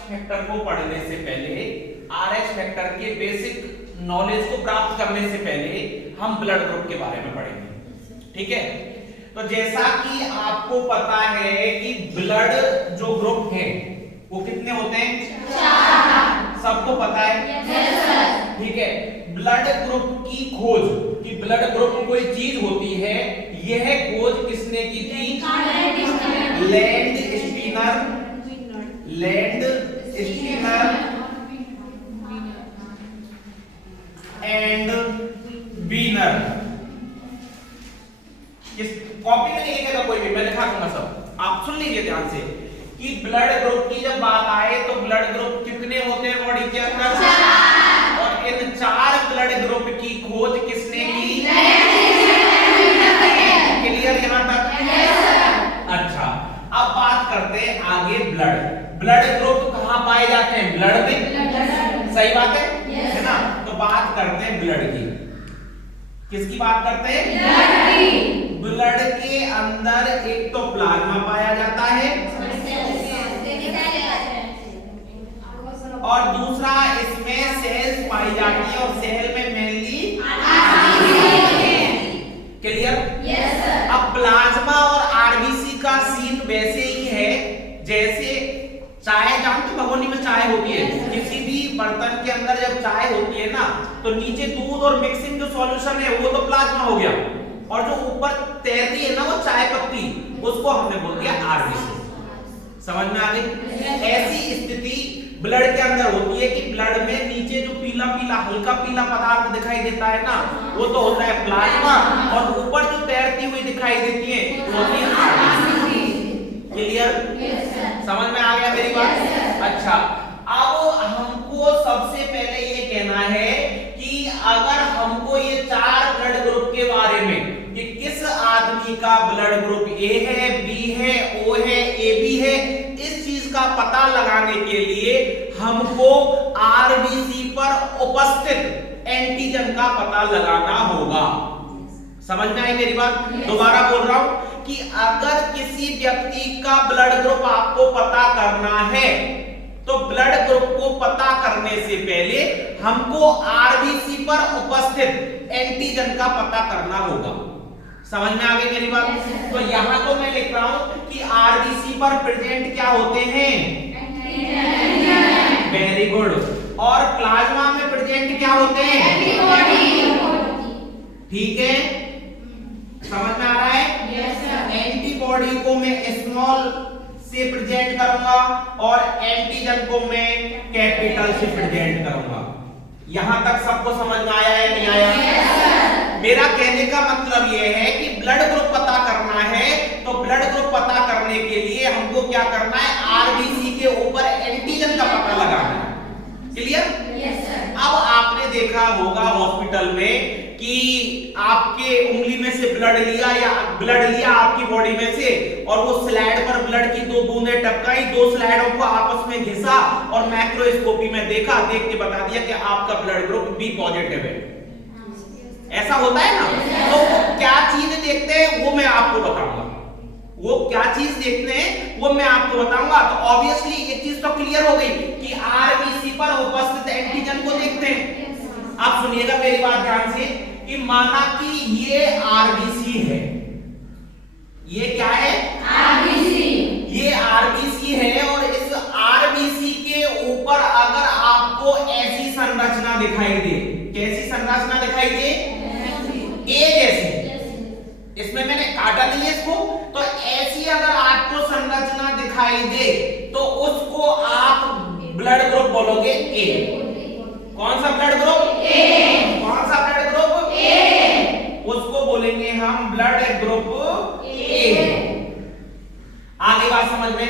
Factor को पढ़ने से पहले, आरएच फैक्टर के बेसिक नॉलेज को प्राप्त करने से पहले हम ब्लड ग्रुप के बारे में पढ़ेंगे, ठीक है। तो जैसा कि आपको पता है कि ब्लड जो ग्रुप है वो कितने होते हैं? 4। सबको पता है? yes, sir. ठीक है। ब्लड ग्रुप की खोज, कि ब्लड ग्रुप कोई चीज होती है, यह खोज किसने की थी? Landsteiner and Wiener. इस कॉपी में नहीं लिखेगा कोई भी, मैं लिखा दूंगा सब, आप सुन लीजिए ध्यान से कि ब्लड ग्रुप की जब बात आए तो ब्लड ग्रुप कितने होते हैं बॉडी के अंदर? 4। और इन 4 ब्लड ग्रुप की खोज किसने की? क्लियर यहां तक? अच्छा, अब बात करते हैं आगे ब्लड। ब्लड ग्रुप कहां पाए जाते हैं? ब्लड में, सही बात है ना? तो बात करते हैं ब्लड की। किसकी बात करते हैं? ब्लड की। ब्लड के अंदर एक तो प्लाज्मा पाया जाता है और दूसरा इसमें सेल्स पाई जाती है और सेल में मेनली क्लियर? Yes sir. अब प्लाज्मा और आरबीसी का सीन वैसे ही है जैसे चाय, जानते भगोनी में चाय होती है, किसी भी बर्तन के अंदर जब चाय होती है ना तो नीचे दूध और मिक्सिंग जो सॉल्यूशन है वो तो प्लाज्मा हो गया और जो ऊपर तैरती है ना वो चाय पत्ती, उसको हमने बोल दिया आरबीसी। समझ में आ गई? ऐसी स्थिति ब्लड के अंदर होती है कि ब्लड में नीचे जो पीला पीला हल्का पीला पदार्थ दिखाई देता है ना वो तो होता है प्लाज्मा और ऊपर जो तैरती हुई दिखाई देती है वो होती है आरबीसी। क्लियर? समझ में आ गया मेरी बात? अच्छा, अब हमको सबसे पहले ये कहना है कि अगर हमको ये 4 ब्लड ग्रुप के बारे में कि किस आदमी का ब्लड ग्रुप ए है, बी है, ओ है, ए बी है, इस चीज का पता लगाने के लिए हमको आरबीसी पर उपस्थित एंटीजन का पता लगाना होगा। समझ में आई मेरी बात? दोबारा बोल रहा हूं कि अगर किसी व्यक्ति का ब्लड ग्रुप आपको पता करना है तो ब्लड ग्रुप को पता करने से पहले हमको आरबीसी पर उपस्थित एंटीजन का पता करना होगा। समझ में आ गई मेरी बात? तो यहां तो मैं लिख रहा हूं कि आरबीसी पर प्रेजेंट क्या होते हैं? Very good. और प्लाज्मा में प्रेजेंट क्या होते हैं? ठीक है, समझ में आ रहा है? एंटीबॉडी को मैं स्मॉल से प्रेजेंट करूंगा और एंटीजन को मैं कैपिटल से प्रेजेंट करूंगा। यहां तक सबको समझ में आया है नहीं आया? मेरा कहने का मतलब यह है कि ब्लड ग्रुप पता करना है तो ब्लड ग्रुप पता करने के लिए हमको क्या करना है? आरबीसी के ऊपर एंटीजन का पता लगाना है। क्लियर? अब आपने देखा होगा हॉस्पिटल में कि आपके उंगली में से ब्लड लिया आपकी बॉडी में से और वो स्लाइड पर ब्लड की 2 बूंदें टपकाई, 2 स्लाइडों को आपस में घिसा और माइक्रोस्कोपी में देखा, देख के बता दिया कि आपका ब्लड ग्रुप बी पॉजिटिव है। ऐसा होता है ना? तो वो क्या चीज देखते हैं वो मैं आपको बताऊंगा। वो क्या चीज देखते हैं वो मैं आपको बताऊंगा। तो ऑब्वियसली एक चीज तो क्लियर हो गई कि आरबीसी पर उपस्थित एंटीजन को देखते हैं। आप सुनिएगा मेरी बात ध्यान से कि माना कि ये आरबीसी है, ये क्या है? आरबीसी। ये आरबीसी है और इस आरबीसी के ऊपर अगर आपको ऐसी संरचना दिखाई दे, कैसी संरचना दिखाई दे? ए जैसी। इसमें मैंने काटा नहीं है इसको, तो ऐसी अगर आपको संरचना दिखाई दे तो उसको आप ब्लड ग्रुप बोलोगे ए। कौन सा ब्लड ग्रुप? ए। कौन सा ब्लड ग्रुप? ए। उसको बोलेंगे हम ब्लड ग्रुप ए। आगे बात समझ में?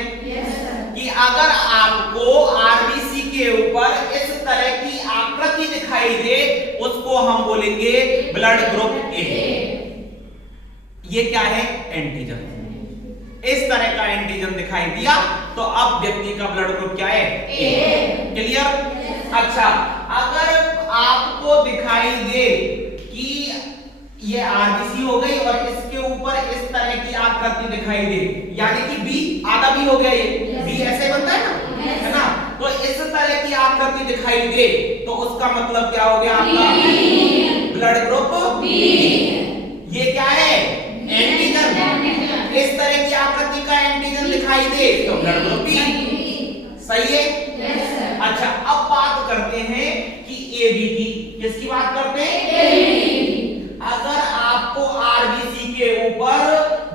कि अगर आपको आरबीसी के ऊपर इस तरह की आकृति दिखाई दे उसको हम बोलेंगे ब्लड ग्रुप ए। ये क्या है? एंटीजन। इस तरह का एंटीजन दिखाई दिया तो अब व्यक्ति का ब्लड ग्रुप क्या है? ए। क्लियर? अच्छा, अगर आपको दिखाई दे कि ये आरबीसी हो गई और इसके ऊपर इस तरह की आकृति दिखाई दे, यानी कि बी, आधा बी हो गया, ये बी ऐसे बनता है ना, है ना? आकृति दिखाई दे तो उसका मतलब क्या हो गया आपका ब्लड ग्रुप बी। ये क्या है एंटीजन। इस तरह की आकृति का एंटीजन दिखाई दे तो ब्लड ग्रुप बी। सही है? अच्छा, अब बात करते हैं कि एबी की। किसकी बात करते हैं? एबी। अगर आपको आरबीसी के ऊपर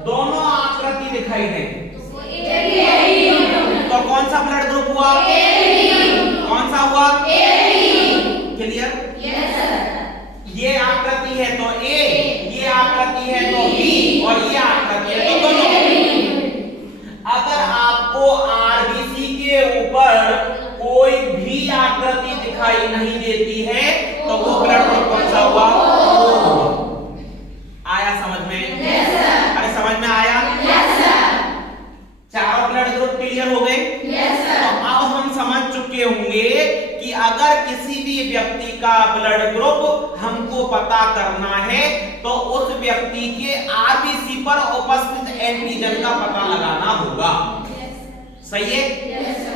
दोनों आकृति दिखाई दे तो कौन सा ब्लड ग्रुप हुआ? कौन सा हुआ? क्लियर? ये आकृति है तो ए, ये आकृति है तो बी और ये आकृति है तो दोनों। अगर आपको आरबीसी के ऊपर कोई भी आकृति दिखाई नहीं देती है तो वो ब्लड ग्रुप कौन सा हुआ? आया समझ में? अरे समझ में आया? चारों ब्लड ग्रुप क्लियर हो गए? तो अब हम समझ चुके होंगे कि अगर किसी भी व्यक्ति का ब्लड ग्रुप हमको पता करना है तो उस व्यक्ति के आरबीसी पर उपस्थित एंटीजन का पता लगाना होगा। सही है?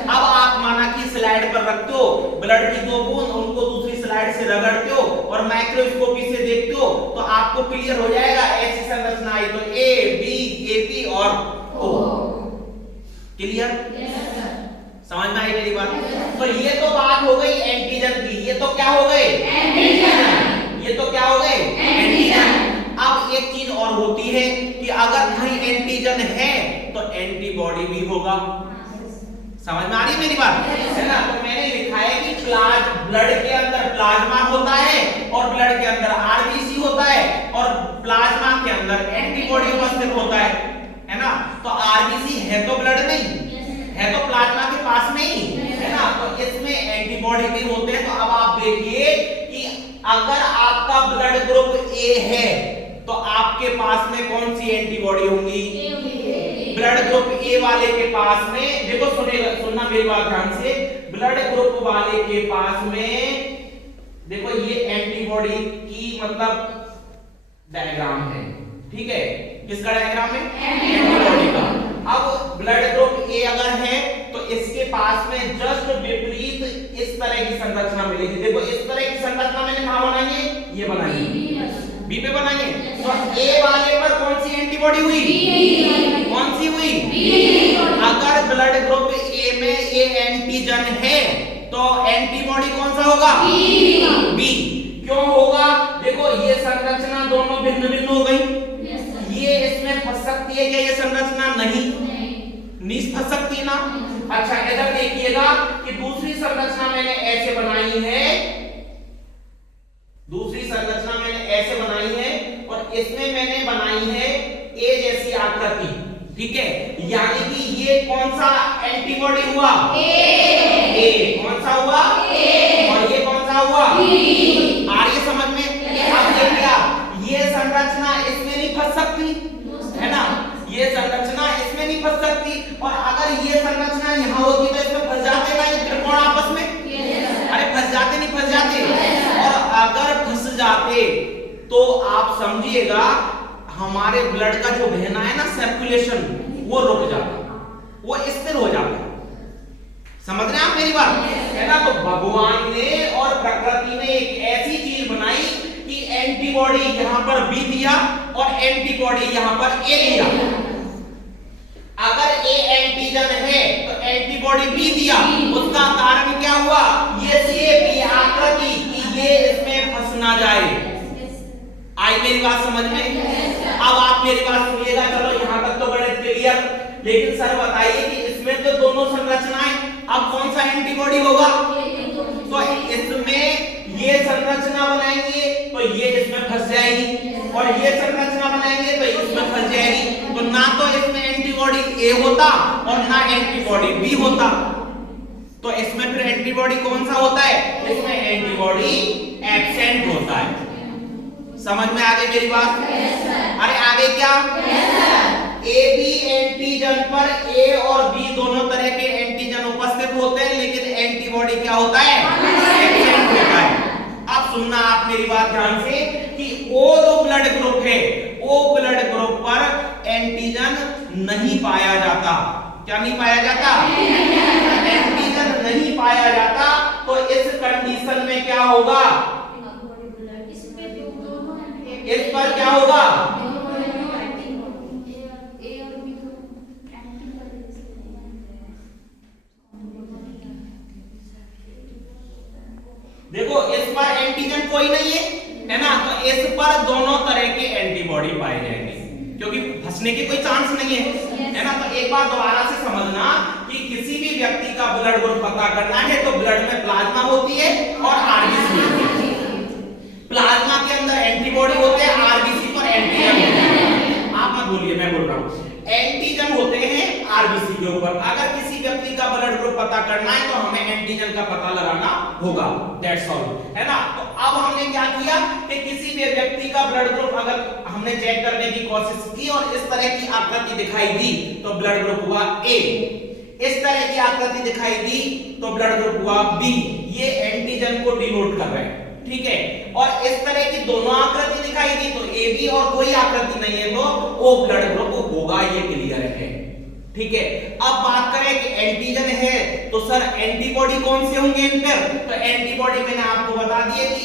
अब आप माना कि स्लाइड पर रखते हो ब्लड की दो बूंद, उनको दूसरी स्लाइड से रगड़ते हो और माइक्रोस्कोपी से देखते हो तो आपको क्लियर हो जाएगा ऐसी संरचना आई तो ए बी ए बी और ओ। क्लियर? समझ में आई मेरी बात? तो ये तो बात हो गई एंटीजन की। ये तो क्या हो गए? एंटीजन। ये तो क्या हो गए? एंटीजन। अब एक चीज और होती है कि अगर कहीं एंटीजन है तो एंटीबॉडी भी होगा। समझ में आ रही मेरी बात? है ना? तो मैंने लिखा है कि ब्लड के अंदर प्लाज्मा होता है और ब्लड के अंदर आरबीसी होता है और प्लाज्मा के अंदर एंटीबॉडी उपस्थित होता है ना? तो आरबीसी है तो ब्लड नहीं है तो प्लाज्मा के पास नहीं है ना? तो इसमें एंटीबॉडी भी होते हैं। तो अब आप देखिए कि अगर आपका ब्लड ग्रुप ए है तो आपके पास में कौन सी एंटीबॉडी होंगी? ब्लड ग्रुप ए वाले के पास में, देखो सुनना मेरी बात ध्यान से, ब्लड ग्रुप वाले के पास में देखो ये एंटीबॉडी की मतलब डायग्राम है। ठीक है? किसका डायग्राम है? एंटीबॉडी का। अब ब्लड ग्रुप ए अगर है तो इसके पास में जस्ट विपरीत इस तरह की संरचना मिलेगी। देखो इस तरह की संरचना मैंने कहां बनाई है? ये बनाई है बी पे बनाई है। तो ए वाले पर कौन सी एंटीबॉडी हुई? कौन सी हुई? अगर ब्लड ग्रुप ए में ए एंटीजन है तो एंटीबॉडी कौन सा होगा? बी। क्यों होगा? देखो ये संरचना दोनों भिन्न भिन्न हो गई। ये इसमें फंस सकती है क्या ये संरचना? नहीं फंस सकती ना। अच्छा इधर देखिएगा कि दूसरी संरचना मैंने ऐसे बनाई है, दूसरी संरचना मैंने ऐसे बनाई है और इसमें मैंने बनाई है ए जैसी आकृति। ठीक है? यानी कि ये कौन सा एंटीबॉडी हुआ? ए। कौन सा हुआ? ए। और ये कौन सा हुआ? बी। आ रही है समझ में? अब देखिए ये संरचना इसमें नहीं फंस सकती है ना? ये संरचना इसमें नहीं फंस सकती और अगर ये संरचना यहाँ होती तो इसमें फंस जाते ना ये त्रिकोण आपस में? अरे फंस जाते नहीं फंस जाते? और अगर फंस जाते तो आप समझिएगा हमारे ब्लड का जो बहना है ना सर्कुलेशन वो रुक जाता, वो स्थिर हो जाता। समझ रहे हैं आप मेरी बात? है ना? तो भगवान ने और प्रकृति ने एक ऐसी चीज बनाई कि एंटीबॉडी यहां पर बी दिया और एंटीबॉडी यहां पर ए दिया। अगर ए एंटीजन है तो एंटीबॉडी बी दिया, उसका कारण क्या हुआ? ये शेप, ये आकृति कि ये इसमें फंस ना जाए। आई मेरी बात समझ में? अब आप मेरी बात सुनिएगा। चलो यहां तक तो गणित क्लियर, लेकिन सर बताइए कि इसमें तो दोनों संरचनाएं, अब कौन सा एंटीबॉडी होगा? तो इसमें ये संरचना बनाएंगे तो ये इसमें फंस जाएगी और ये संरचना बनाएंगे तो इसमें फंस जाएगी। तो ना तो इसमें एंटीबॉडी ए होता और ना एंटीबॉडी बी होता। तो इसमें फिर एंटीबॉडी कौन सा होता है? इसमें एंटीबॉडी एब्सेंट होता है। समझ में आ गई मेरी बात? अरे आगे क्या? ए बी एंटीजन पर ए और बी दोनों तरह के एंटीजन उपस्थित होते हैं लेकिन एंटीबॉडी क्या होता है? एब्सेंट होता है। अब सुनना आप मेरी बात ध्यान से कि ओ जो ब्लड ग्रुप है, ओ ब्लड ग्रुप पर एंटीजन नहीं पाया जाता। क्या नहीं पाया जाता? एंटीजन नहीं पाया जाता। तो कंडीशन में क्या होगा, इस पर क्या होगा, देखो इस पर एंटीजन कोई नहीं है ना, तो इस पर दोनों तरह के एंटीबॉडी पाए जाएंगे क्योंकि फंसने के कोई चांस नहीं है ना। तो एक बार दोबारा से समझना कि किसी भी व्यक्ति का ब्लड ग्रुप पता करना है तो ब्लड में प्लाज्मा होती है और आरबीसी होती है। प्लाज्मा के अंदर एंटीबॉडी होते हैं, आरबीसी पर एंटीजन होते हैं। आप मत बोलिए, मैं बोल रहा हूं, एंटीजन होते हैं आरबीसी के ऊपर। अगर किसी व्यक्ति का ब्लड ग्रुप पता करना है तो हमें एंटीजन का पता लगाना होगा, दैट्स ऑल, है ना। तो अब हमने क्या किया कि किसी भी व्यक्ति का ब्लड ग्रुप अगर हमने चेक करने की कोशिश की और इस तरह की आकृति दिखाई दी तो ब्लड ग्रुप हुआ ए, इस तरह की आकृति दिखाई दी तो ब्लड ग्रुप हुआ बी। ये एंटीजन को डिनोट कर रहे हैं, ठीक है। और इस तरह की दोनों आकृति दिखाई दी तो ए बी और कोई आकृति नहीं है तो ओ ब्लड ग्रुप होगा, ये क्लियर है, ठीक है। अब बात करें कि एंटीजन है तो सर एंटीबॉडी कौन से होंगे इन पर, तो एंटीबॉडी मैंने आपको बता दिया कि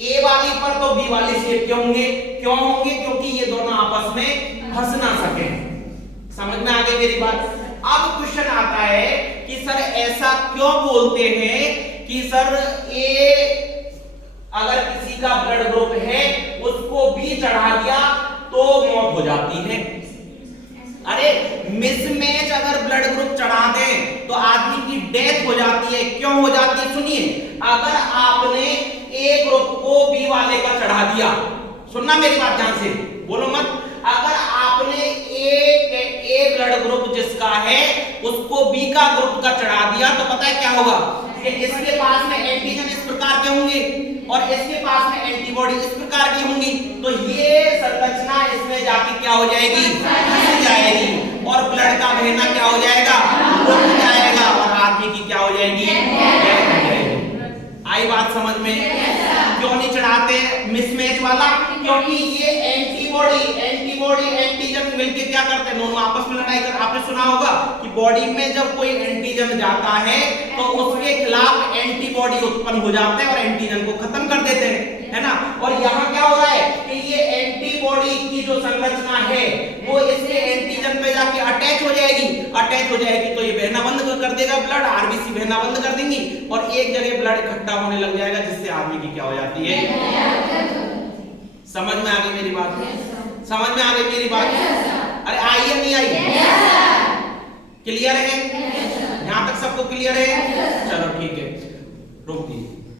ए वाली पर तो बी वाली शेप के होंगे। क्यों होंगे, क्योंकि ये दोनों आपस में फंस ना सके। समझ में आ गई मेरी बात। अब क्वेश्चन आता है कि सर ऐसा क्यों बोलते हैं कि सर ए अगर किसी का ब्लड ग्रुप है उसको बी चढ़ा दिया तो मौत हो जाती है। अरे मिसमैच अगर ब्लड ग्रुप चढ़ा दे तो आदमी की डेथ हो जाती है। क्यों हो जाती है, सुनिए। अगर आपने ए ग्रुप को बी वाले का चढ़ा दिया, सुनना मेरी बात ध्यान से, बोलो मत। अगर आपने ए ब्लड ग्रुप जिसका है उसको बी का ग्रुप का चढ़ा दिया तो पता है क्या होगा कि इसके पास में एंटीजन इस प्रकार के होंगे और इसके पास में एंटीबॉडी इस प्रकार की होंगी, तो ये संरचना इसमें जाके क्या हो जाएगी, फंस जाएगी और ब्लड का बहना क्या हो जाएगा, रुक जाएगा और आदमी की क्या हो जाएगी, डेथ हो जाएगी। आई बात समझ में? क्यों नहीं चढ़ाते मिसमैच वाला, क्योंकि ये एंटीबॉडी एंटीजन मिलके क्या करते हैं, दोनों आपस में लड़ाई कर। आपने सुना होगा कि बॉडी में जब कोई एंटीजन जाता है तो उसके खिलाफ एंटीबॉडी उत्पन्न हो जाते हैं और एंटीजन को खत्म कर देते हैं, है ना। और यहाँ क्या हो रहा है कि ये एंटीबॉडी की जो संरचना है वो इसके एंटीजन पे जाके अटैच हो जाएगी तो ये बहना बंद कर देगा ब्लड, आरबीसी बहना बंद कर देंगी और एक जगह ब्लड इकट्ठा होने लग जाएगा जिससे आदमी की क्या हो जाती है। समझ में आ गई मेरी बात? समझ में आ गई मेरी बात? अरे आई या नहीं आई? क्लियर है? यहाँ तक सबको क्लियर है? चलो ठीक है, रोक दीजिए।